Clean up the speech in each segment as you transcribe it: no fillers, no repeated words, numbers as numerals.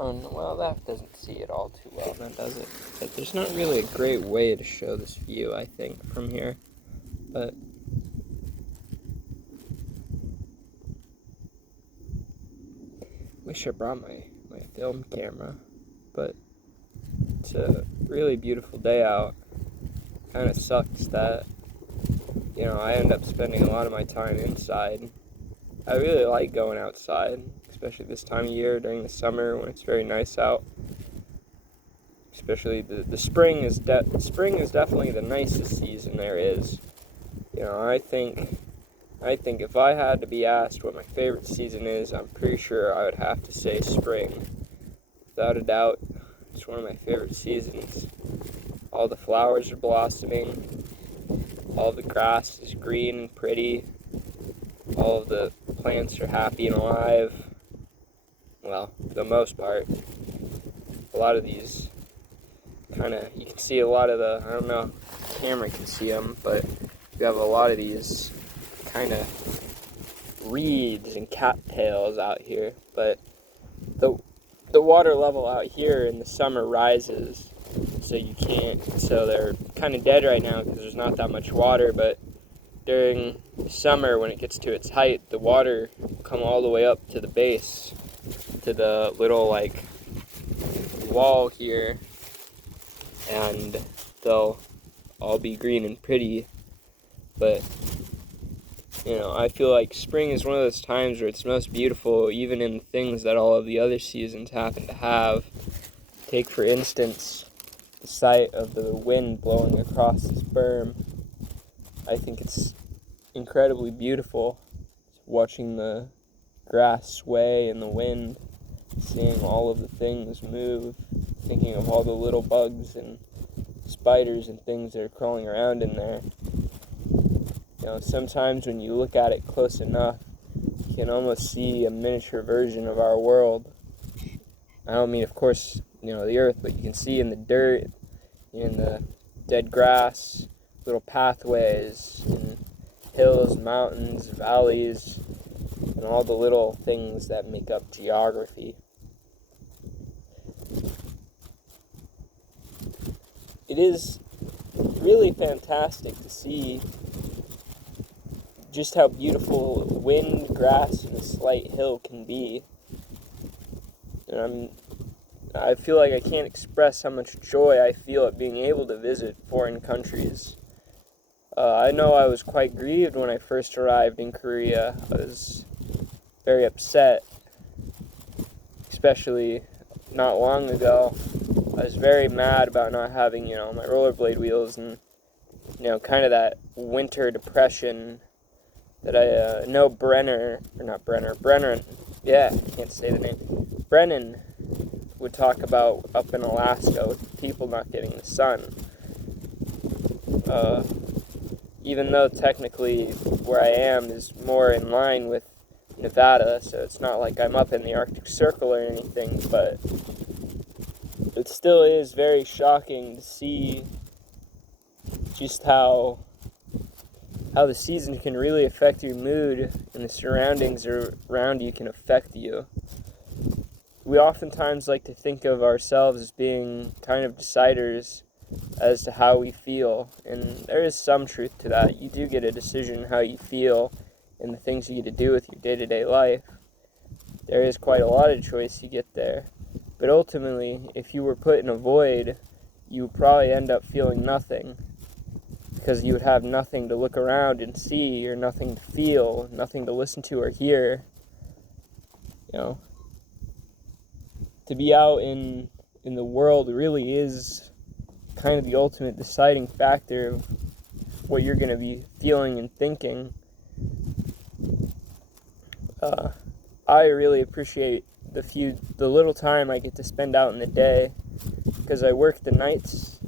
Oh, no, well, that doesn't see it all too well, then, does it? But there's not really a great way to show this view, I think, from here. But wish I brought my film camera. But it's a really beautiful day out. Kind of sucks that, I end up spending a lot of my time inside. I really like going outside, especially this time of year during the summer when it's very nice out. Especially the spring is definitely the nicest season there is. I think if I had to be asked what my favorite season is, I'm pretty sure I would have to say spring. Without a doubt, it's one of my favorite seasons. All the flowers are blossoming, all the grass is green and pretty, all of the plants are happy and alive. Well, for the most part. A lot of these you can see a lot of I don't know if the camera can see them, but you have a lot of these kind of reeds and cattails out here. But the water level out here in the summer rises, so they're kind of dead right now because there's not that much water. But during the summer, when it gets to its height, the water will come all the way up to the base, to the little wall here, and they'll all be green and pretty. But I feel like spring is one of those times where it's most beautiful, even in things that all of the other seasons happen to have. Take, for instance, the sight of the wind blowing across this berm. I think it's incredibly beautiful, watching the grass sway in the wind, seeing all of the things move, thinking of all the little bugs and spiders and things that are crawling around in there. Sometimes when you look at it close enough, you can almost see a miniature version of our world. I don't mean, of course, the earth, but you can see in the dirt, in the dead grass, little pathways, and hills, mountains, valleys, and all the little things that make up geography. It is really fantastic to see just how beautiful wind, grass, and a slight hill can be. And I feel like I can't express how much joy I feel at being able to visit foreign countries. I know I was quite grieved when I first arrived in Korea. I was very upset, especially not long ago. I was very mad about not having, my rollerblade wheels and, kind of that winter depression that I know Brennan, Brennan would talk about up in Alaska with people not getting the sun. Even though technically where I am is more in line with Nevada, so it's not like I'm up in the Arctic Circle or anything, but it still is very shocking to see just how the season can really affect your mood, and the surroundings around you can affect you. We oftentimes like to think of ourselves as being kind of deciders as to how we feel, and there is some truth to that. You do get a decision how you feel and the things you get to do with your day-to-day life. There is quite a lot of choice you get there. But ultimately, if you were put in a void, you would probably end up feeling nothing, because you would have nothing to look around and see, or nothing to feel, nothing to listen to or hear. To be out in the world really is kind of the ultimate deciding factor of what you're going to be feeling and thinking. I really appreciate the little time I get to spend out in the day, because I work the nights.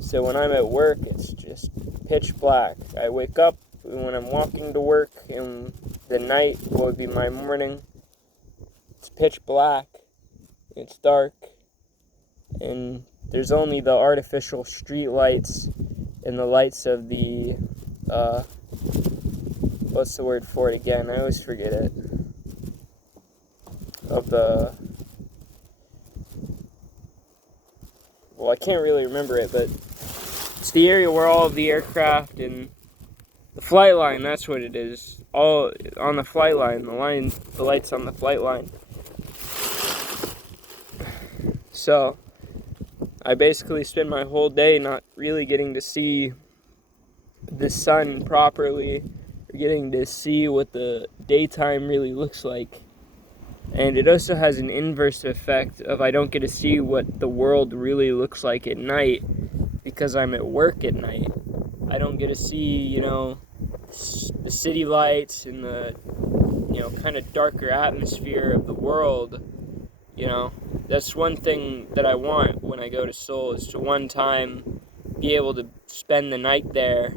So when I'm at work, it's just pitch black. I wake up when I'm walking to work, and the night, what would be my morning, it's pitch black. It's dark, and there's only the artificial street lights and the lights of the, what's the word for it again? I always forget it. Of the well, I can't really remember it, but it's the area where all of the aircraft and the flight line, that's what it is. All on the flight line, the lights on the flight line. So I basically spend my whole day not really getting to see the sun properly, or getting to see what the daytime really looks like. And it also has an inverse effect of I don't get to see what the world really looks like at night because I'm at work at night. I don't get to see, the city lights and the, kind of darker atmosphere of the world. That's one thing that I want when I go to Seoul, is to one time be able to spend the night there.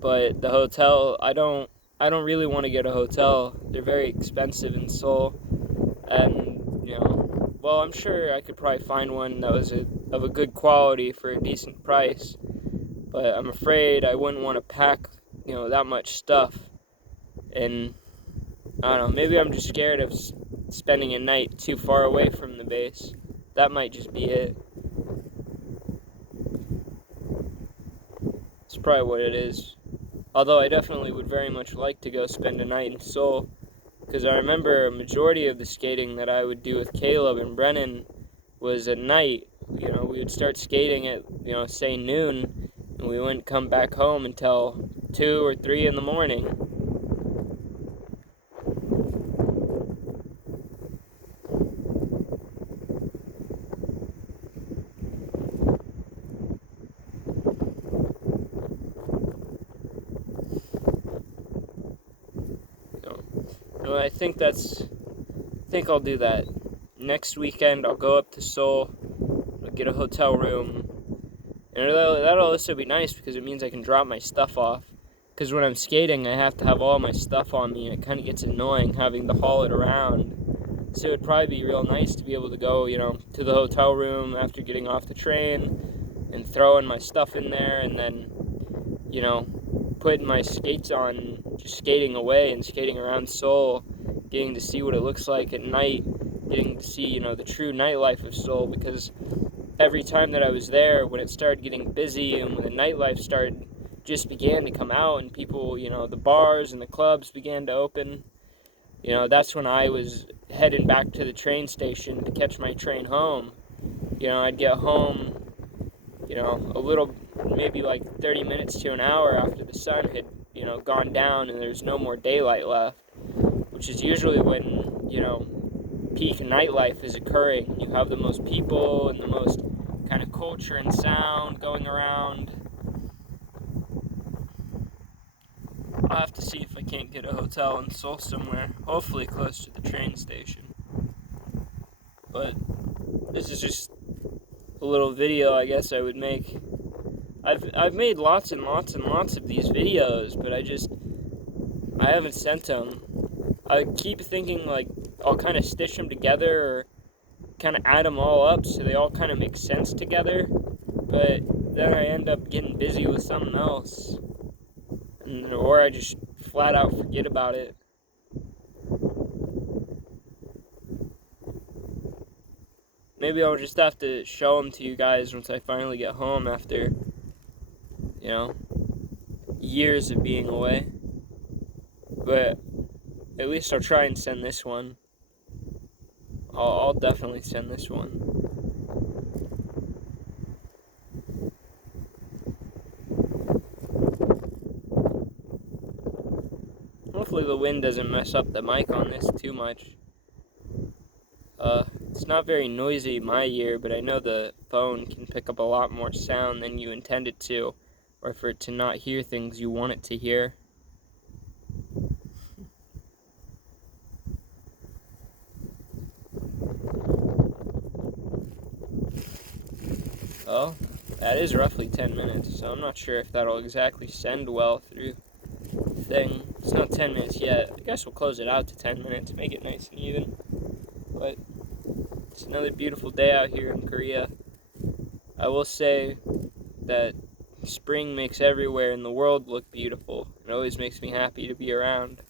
But the hotel, I don't really want to get a hotel. They're very expensive in Seoul. And, well, I'm sure I could probably find one that was of a good quality for a decent price. But I'm afraid I wouldn't want to pack, that much stuff. And, I don't know, maybe I'm just scared of spending a night too far away from the base. That might just be it. It's probably what it is. Although I definitely would very much like to go spend a night in Seoul, because I remember a majority of the skating that I would do with Caleb and Brennan was at night. We would start skating at, say noon, and we wouldn't come back home until 2 or 3 in the morning. I think I'll do that. Next weekend, I'll go up to Seoul, I'll get a hotel room, and that'll also be nice because it means I can drop my stuff off. Because when I'm skating, I have to have all my stuff on me, and it kind of gets annoying having to haul it around. So it'd probably be real nice to be able to go, to the hotel room after getting off the train, and throwing my stuff in there, and then, putting my skates on, just skating away and skating around Seoul, getting to see what it looks like at night, getting to see, the true nightlife of Seoul, because every time that I was there, when it started getting busy and when the nightlife just began to come out and people, the bars and the clubs began to open, that's when I was heading back to the train station to catch my train home. I'd get home, a little, maybe like 30 minutes to an hour after the sun had, gone down and there's no more daylight left, which is usually when, peak nightlife is occurring. You have the most people and the most kind of culture and sound going around. I'll have to see if I can't get a hotel in Seoul somewhere, hopefully close to the train station. But this is just a little video I guess I would make. I've made lots and lots and lots of these videos, but I haven't sent them. I keep thinking like I'll kind of stitch them together or kind of add them all up so they all kind of make sense together, but then I end up getting busy with something else, or I just flat out forget about it. Maybe I'll just have to show them to you guys once I finally get home after, years of being away. But at least I'll try and send this one. I'll definitely send this one. Hopefully the wind doesn't mess up the mic on this too much. It's not very noisy my ear, but I know the phone can pick up a lot more sound than you intend it to, or for it to not hear things you want it to hear. Oh, that is roughly 10 minutes, so I'm not sure if that'll exactly send well through the thing. It's not 10 minutes yet. I guess we'll close it out to 10 minutes, make it nice and even. But it's another beautiful day out here in Korea. I will say that spring makes everywhere in the world look beautiful. It always makes me happy to be around.